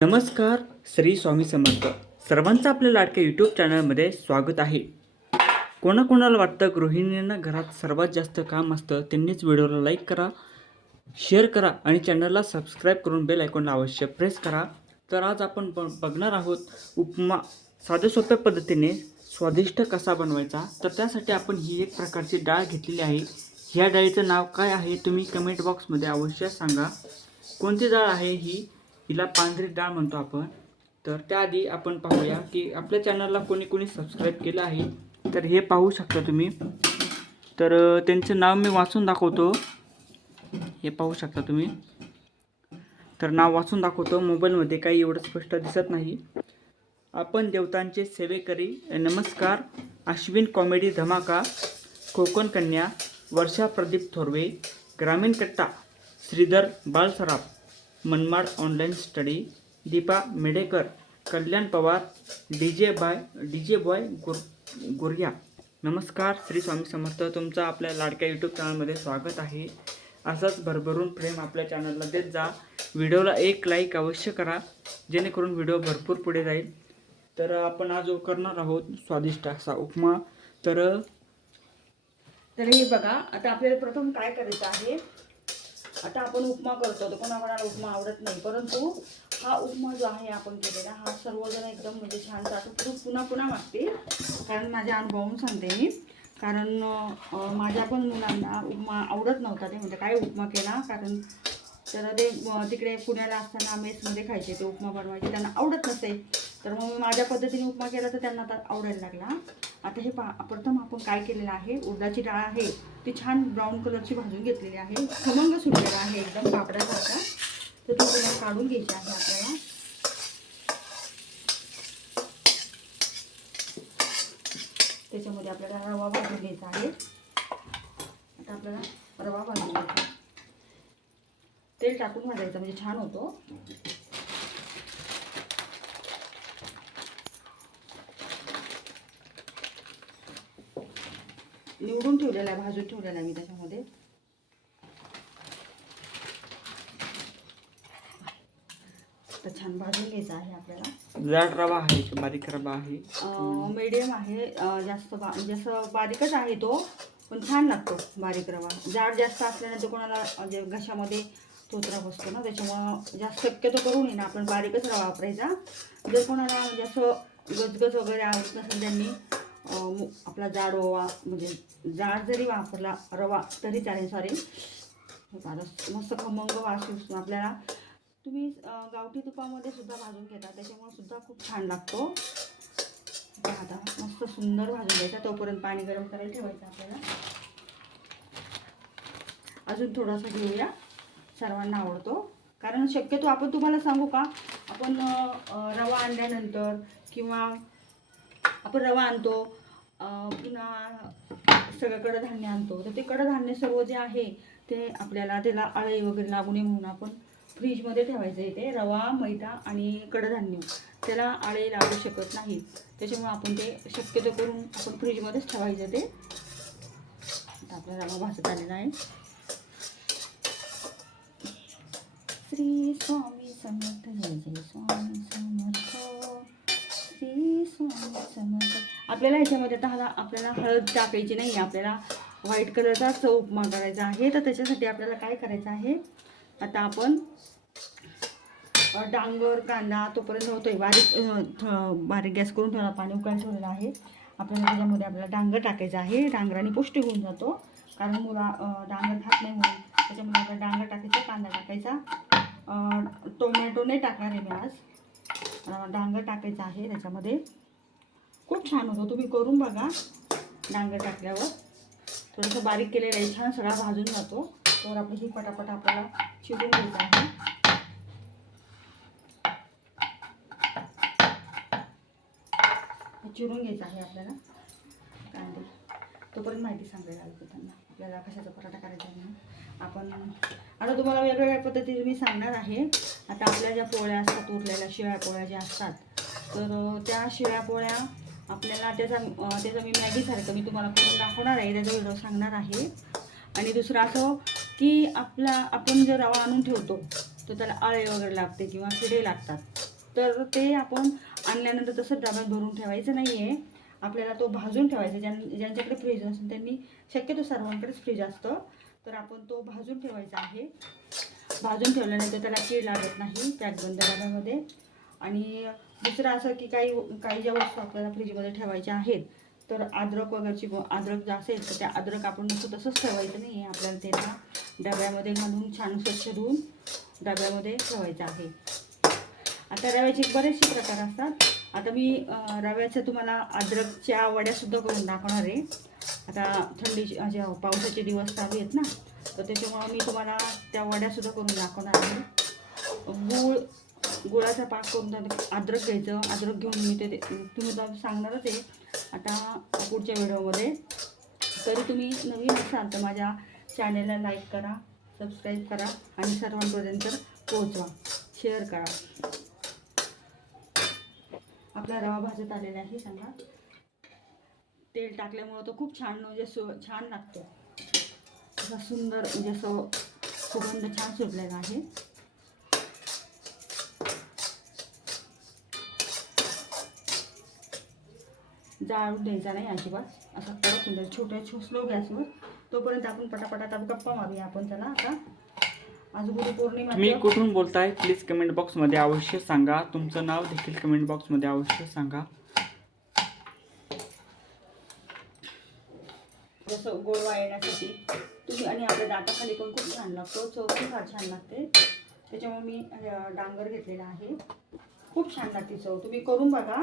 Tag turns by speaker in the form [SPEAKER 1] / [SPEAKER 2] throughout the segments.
[SPEAKER 1] नमस्कार श्री स्वामी समर्थ. सर्वांचं आपल्या लाडक्या यूट्यूब चॅनलमध्ये स्वागत आहे. कोणाकोणाला वाटतं गृहिणींना घरात सर्वात जास्त काम असतं त्यांनीच व्हिडिओला लाईक करा शेअर करा आणि चॅनलला सबस्क्राईब करून बेल आयकॉनला अवश्य प्रेस करा. तर आज आपण ब बघणार आहोत उपमा साध्या सोप्या पद्धतीने स्वादिष्ट कसा बनवायचा? तर त्यासाठी आपण ही एक प्रकारची डाळ घेतलेली आहे. ह्या डाळीचं नाव काय आहे तुम्ही कमेंट बॉक्समध्ये अवश्य सांगा. कोणती डाळ आहे ही? हिला पांढरी डाळ म्हणतो आपण. तर त्याआधी आपण पाहूया की आपल्या चॅनलला कोणी कोणी सबस्क्राईब केलं आहे तर हे पाहू शकता तुम्ही. तर त्यांचं नाव मी वाचून दाखवतो. हे पाहू शकता तुम्ही. तर नाव वाचून दाखवतो मोबाईलमध्ये काही एवढं स्पष्ट दिसत नाही. आपण देवतांचे सेवेकरी नमस्कार. अश्विन कॉमेडी धमाका. कोकण कन्या. वर्षा प्रदीप थोरवे. ग्रामीण कट्टा. Shridhar Balsaraf. Manmad online study. Deepa Medekar Kalyan Pawar D J by D J boy गुर गुरिया. नमस्कार श्री स्वामी समर्थ. तुमचं आपल्या लाडक्या यूट्यूब चॅनलमध्ये स्वागत आहे. असंच भरभरून प्रेम आपल्या चॅनलला देत जा. व्हिडिओला एक लाईक अवश्य करा जेणेकरून व्हिडिओ भरपूर पुढे जाईल. तर आपण आज करणार आहोत स्वादिष्ट असा उपमा. तर
[SPEAKER 2] तर हे बघा आता आपल्याला प्रथम काय करायचं आहे? आता आपण उपमा करतो तर कोणाकोणाला उपमा आवडत नाही. परंतु हा उपमा जो आहे आपण केलेला हा सर्वजण एकदम म्हणजे छान जातो खूप पुन्हा पुन्हा मागते कारण माझ्या अनुभवून सांगते मी. कारण माझ्या पण मुलांना उपमा आवडत नव्हता ते म्हणजे काय उपमा केला? कारण तर ते तिकडे पुण्याला असताना मेसमध्ये खायचे ते उपमा बनवायचे त्यांना आवडत नसते. तर मग मी माझ्या पद्धतीने उपमा केला तर त्यांना आता आवडायला लागला. आता हे पा प्रथम आपण काय केलेलं आहे? उडदाची डाळ आहे ती छान ब्राऊन कलरची भाजून घेतलेली आहे. खमंग सुटलेला आहे एकदम पापडासारखा. तर तो पुन्हा काढून घ्यायचा आहे आपल्याला. त्याच्यामध्ये आपल्याला रवा भाजून घ्यायचा आहे. आता आपल्याला रवा भाजून घ्यायचा तेल टाकून भाजायचं म्हणजे छान होतो. निवडून ठेवलेला आहे भाजून ठेवलेला आहे मी त्याच्यामध्ये. तर छान भाजून घ्यायचं आहे आपल्याला.
[SPEAKER 1] जाड रवा आहे बारीक रवा आहे.
[SPEAKER 2] मीडियम आहे जास्त बा जसं बारीकच आहे तो पण छान लागतो बारीक रवा. जाड जास्त असल्याने तो कोणाला म्हणजे घशामध्ये तोत्रा बसतो ना त्याच्यामुळं जास्त शक्यतो करू नये ना आपण बारीकच रवा वापरायचा. जर कोणाला म्हणजे असं गजगज वगैरे आवडत नसेल त्यांनी आपला जाड ओवा म्हणजे जाड जरी वापरला रवा तरी चालेल सॉरी आता मस्त खमंग वास आपल्याला. तुम्ही गावठी तुपामध्ये सुद्धा भाजून घेता त्याच्यामुळे सुद्धा खूप छान लागतो. आता मस्त सुंदर भाजून घ्यायचा तोपर्यंत पाणी गरम करायला ठेवायचं आपल्याला. अजून थोडासा घेऊया सर्वांना आवडतो. कारण शक्यतो आपण तुम्हाला सांगू का आपण रवा आणल्यानंतर किंवा आपण रवा आणतो पुन्हा सगळं कडधान्य आणतो. तर ते कडधान्य सर्व जे आहे ते आपल्याला त्याला अळई वगैरे लागू नये म्हणून आपण फ्रीजमध्ये ठेवायचं आहे ते. रवा मैदा आणि कडधान्य. त्याला आळे लागू शकत नाही. त्याच्यामुळे आपण ते शक्यतो करून आपण फ्रीजमध्येच ठेवायचं ते. आता आपला रवा भाजत आलेला आहे. श्री स्वामी समर्थ जय जय. स्वामी समर्थ. आपल्याला ह्याच्यामध्ये आता आपल्याला हळद टाकायची नाही आपल्याला व्हाईट कलरचा चव उपमा करायचा आहे. तर त्याच्यासाठी आपल्याला काय करायचं आहे? आता आपण डांगर कांदा तोपर्यंत होतोय. बारीक थ- बारीक गॅस करून ठेवला पाणी उकळायला ठेवलेलं आहे. आपल्याला त्याच्यामध्ये आपल्याला डांगर टाकायचं आहे. डांगराने पौष्टिक होऊन जातो. कारण मुला डांगर खात नाही म्हणून त्याच्यामध्ये आपल्याला डांगर टाकायचा कांदा टाकायचा. टोमॅटो नाही टाकणार आहे मी आज. डांग डांगर टाकायचं आहे त्याच्यामध्ये. खूप छान होतो तुम्ही करून बघा डांगर टाकल्यावर. थोडंसं बारीक केलेलं आहे छान सगळा भाजून जातो. तर आपली ही पटापट आपल्याला चिरून घ्यायचं आहे. चिरून घ्यायचं आहे आपल्याला. कांदे तोपर्यंत माहिती सांगायला आली त्यांना. आपल्याला कशाचा पराठा करायचा आहे म्हणून. आपण आता तुम्हाला वेगवेगळ्या पद्धतीने मी सांगणार आहे. आता आपल्या ज्या पोळ्या असतात उरलेल्या शिळ्या पोळ्या ज्या असतात तर त्या शिळ्या पोळ्या आपल्याला त्याचा त्याचा मी मॅगीसारखं मी तुम्हाला करून दाखवणार आहे. त्याचा व्हिडिओ सांगणार आहे. आणि दुसरं असं की आपला आपण जर रवा आणून ठेवतो तर त्याला आळे वगैरे लागते किंवा किडे लागतात. तर ते आपण आणल्यानंतर तसं डब्यात भरून ठेवायचं नाही आहे आपल्याला तो भाजून ठेवायचा ज्यां ज्यांच्याकडे फ्रीज असेल त्यांनी शक्यतो सर्वांकडेच फ्रीज असतं. तर आपण तो भाजून ठेवायचा आहे. भाजून ठेवल्यानंतर त्याला कीड लागत नाही पॅक बंद डब्यामध्ये आणि दुसरं असं की काही काही ज्या वस्तू आपल्याला फ्रीजमध्ये ठेवायच्या आहेत तर अद्रक वगैरेची अद्रक जे असेल तर त्या अद्रक आपण नुसतं तसंच ठेवायचं नाही आहे आपल्याला त्याला डब्यामध्ये घालून छान स्वच्छ धुवून डब्यामध्ये ठेवायचं आहे. आता रव्याचे बरेचसे प्रकार असतात. आता मी रव्याचं तुम्हाला अद्रकच्या वड्यासुद्धा करून दाखवणार आहे. आता थंडीचे म्हणजे पावसाचे दिवस चालू आहेत ना तर त्याच्यामुळं मी तुम्हाला त्या वड्यासुद्धा करून दाखवणार आहे. गूळ गुळाचा पाक करून अद्रक घ्यायचं. अद्रक घेऊन मी ते तुम्ही सांगणारच आहे. आता पुढच्या व्हिडिओमध्ये. तरी तुम्ही नवीन असाल तर माझ्या चॅनेलला लाईक करा सबस्क्राईब करा आणि सर्वांपर्यंत पोहोचवा. शेअर करा. आपला रवा भाजत आलेला आहे सांगा तेल टाकल्यामुळं तो खूप छान म्हणजे सो छान लागतो. असा सुंदर म्हणजे असं सुगंध छान सुटलेला आहे. जाळून द्यायचा नाही अजिबात. असा कडक सुंदर छोट्या छो स्लो गॅसवर. तोपर्यंत आपण पटापटा आता गप्पा मारूया आपण त्याला आता. आज गुरुपौर्णिमा
[SPEAKER 1] तुम्ही कुठून बोलताय? प्लीज कमेंट बॉक्समध्ये अवश्य सांगा. तुमचं नाव देखील कमेंट बॉक्समध्ये अवश्य सांगा.
[SPEAKER 2] जसं येण्यासाठी तुम्ही आणि आपल्या दाताखाली पण खूप छान लागतो. चव फार छान लागते. त्याच्यामुळे मी डांगर घेतलेला आहे. खूप छान लागते चव. तुम्ही करून बघा.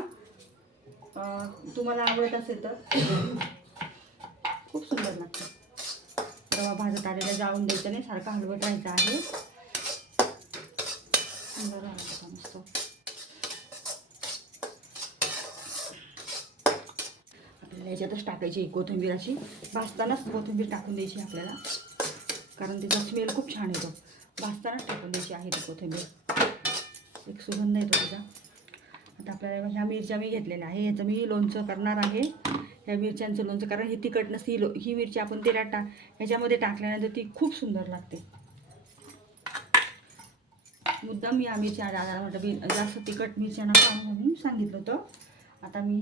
[SPEAKER 2] तुम्हाला आवडत असेल तर. खूप सुंदर लागते. रवा भाजत आलेला जाळून द्यायचं नाही सारखा हलवत राहायचा आहे. मस्त? आपल्याला याच्यातच टाकायची एक कोथिंबीर अशी. भाजतानाच कोथिंबीर टाकून द्यायची आपल्याला. कारण तिचा स्मेल खूप छान येतो. भाजतानाच टाकून द्यायची आहे ती कोथिंबीर. एक सुगंध येतो तिचा आता आपल्याला ह्या मिरच्या मी घेतलेल्या आहे याचं मी लोणचं करणार आहे. ह्या मिरच्यांचं लोणचं कारण ही तिखट नसते ही लो ही मिरची आपण तेलात टा ह्याच्यामध्ये टाकल्यानंतर ती खूप सुंदर लागते. मुद्दाम या मिरच्या दादा म्हटलं मी जास्त तिखट मिरच्या नका म्हणून सांगितलं होतं. आता मी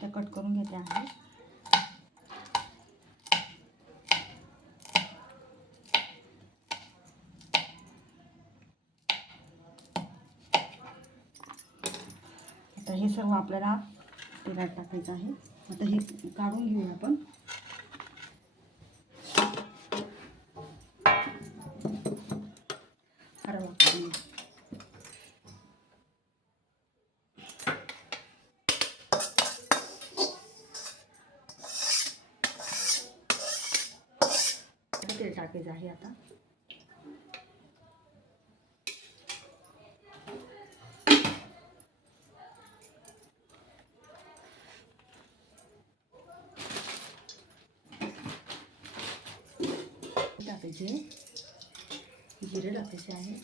[SPEAKER 2] त्या कट करून घेते आहे. आता हे सर्व आपल्याला तेलात टाकायचं आहे. आता हे काढून घेऊ आपण अरे बापरे. तेल टाकायचं आहे आता म्हणजे जिरे टाकायचे आहे.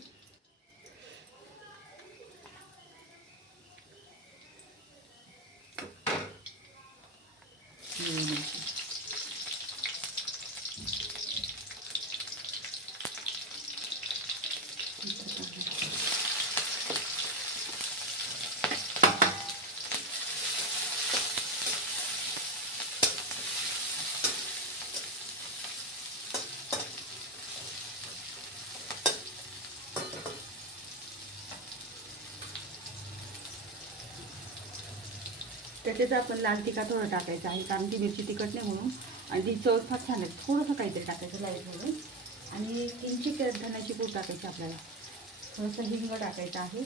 [SPEAKER 2] त्याच्यात आपण लाल तिखा थोडं टाकायचं आहे कारण ती मिरची तिखट नाही म्हणून. आणि ती चव फार छान आहे. थोडंसं काहीतरी टाकायचं लाइट म्हणून आणि किंचित धनाची पूड टाकायची आपल्याला. थोडंसं हिंग टाकायचं आहे.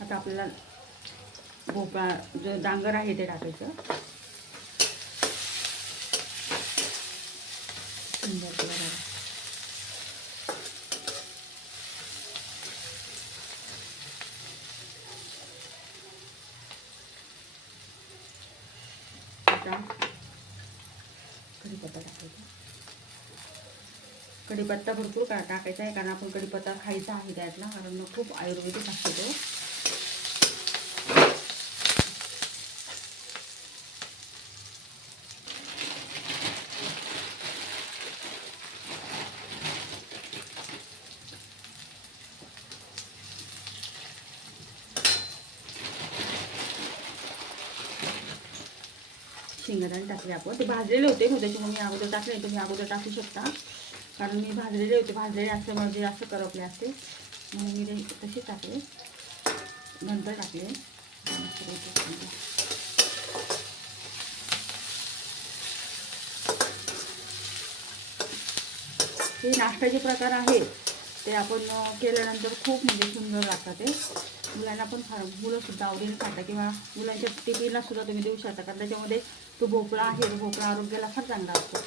[SPEAKER 2] आता आपल्याला भोपळा जो डांगर आहे ते टाकायचं. सुंदर कलर आला. कढीपत्ता टाकायचा कढीपत्ता भरपूर का टाकायचा आहे कारण आपण कढीपत्ता खायचा आहे त्यातला कारण खूप आयुर्वेदिक असतो तो शेंगदाणे टाकले आपण. ते भाजलेले होते मग त्याच्यामुळे मी अगोदर टाकले तुम्ही अगोदर टाकू शकता. कारण मी भाजलेले होते. भाजलेले असल्यामुळे जे जास्त करपले असते. म्हणून मी ते तसे टाकले. नंतर टाकले. हे नाश्त्याचे प्रकार आहेत. ते आपण केल्यानंतर खूप म्हणजे सुंदर लागतात ते. मुलांना पण फार मुलंसुद्धा आवडीने खाता किंवा मुलांच्या टिफिनला सुद्धा तुम्ही देऊ शकता. कारण त्याच्यामध्ये तो भोपळा आहे भोपळा आरोग्याला फार चांगला असतो.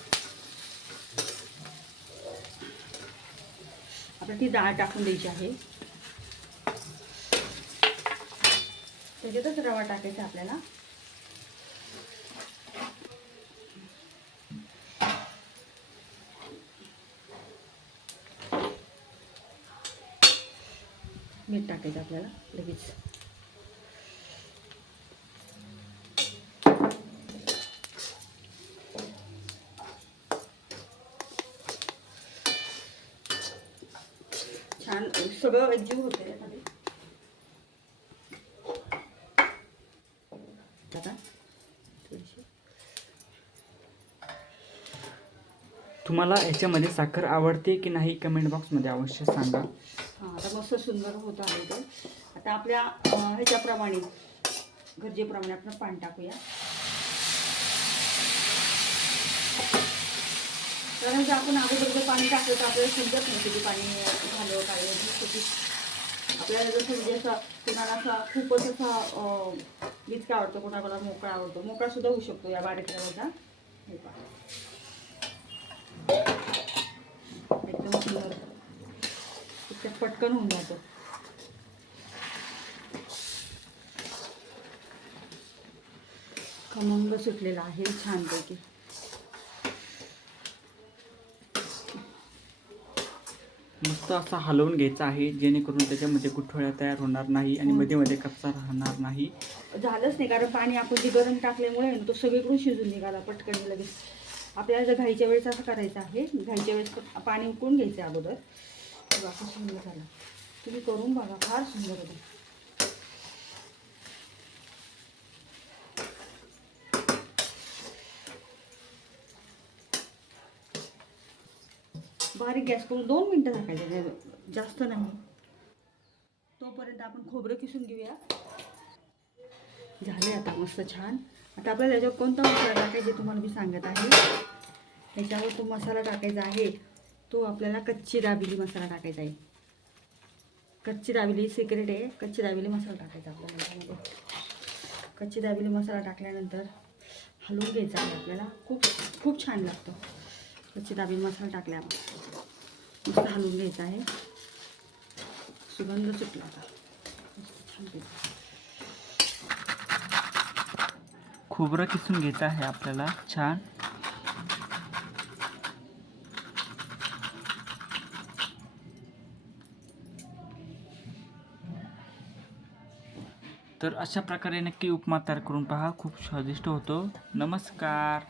[SPEAKER 2] आता ती डाळ टाकून द्यायची आहे. त्याच्यातच रवा टाकायचा आपल्याला. मीठ टाकायचं आपल्याला लगेच. छान सगळं एकजीव होतं आता
[SPEAKER 1] तुम्हाला ह्याच्यामध्ये साखर आवडते की नाही कमेंट बॉक्समध्ये अवश्य सांगा.
[SPEAKER 2] हां आता मस्त सुंदर होत आहे ते. आता आपल्या ह्याच्याप्रमाणे गरजेप्रमाणे आपण पाणी टाकूया. कारण जर आपण अगोदर जर पाणी टाकलं तर आपल्याला समजत नाही किती पाणी झालं काय किती आपल्याला जसं म्हणजे असं कुणाला असा खूपच असा इतका आवडतो कोणाकोणाला मोकळा आवडतो. मोकळा सुद्धा होऊ शकतो या बारीक रव्याचा हे पहा. एकदम सुंदर. इतक्यात पटकन होऊन जातं. खमंग सुटलेला आहे छानपैकी.
[SPEAKER 1] मस्त असा हलवून घ्यायचा आहे जेणेकरून त्याच्यामध्ये गुठळ्या तयार होणार नाही आणि मध्ये मध्ये कच्चा राहणार नाही.
[SPEAKER 2] झालंच नाही कारण पाणी आपण जे गरम टाकल्यामुळे तो सगळीकडून शिजून निघाला पटकन लगेच. आपल्याला जर घाईच्या वेळेस असं करायचं आहे घाईच्या वेळेस पाणी उकळून घ्यायचं अगोदर. बघा सुंदर झालं तुम्ही करून बघा फार सुंदर होतं. बारीक गॅस करून दोन मिनटं टाकायचं जास्त नाही. तोपर्यंत आपण खोबरं किसून घेऊया. झाले आता मस्त छान. आता आपल्याला याच्यावर कोणता मसाला टाकायचा तुम्हाला मी सांगत आहे. त्याच्यावर तो मसाला टाकायचा आहे. तो आपल्याला कच्ची दाबिली मसाला टाकायचा आहे. कच्ची दाबिली सिक्रेट आहे. कच्ची दाबिली मसाला टाकायचा आपल्याला याच्यामध्ये. कच्ची दाबिली मसाला टाकल्यानंतर हलवून घ्यायचा आहे आपल्याला. खूप खूप छान लागतो. कच्ची दाबिली मसाला टाकल्यावर. मस्त हलवून घ्यायचं आहे. सुगंध सुटला आता.
[SPEAKER 1] खोबरं किसून घ्यायचं आहे आपल्याला. छान. तर अशा प्रकारे नक्की उपमा तयार करून पहा. खूप स्वादिष्ट होतो. नमस्कार.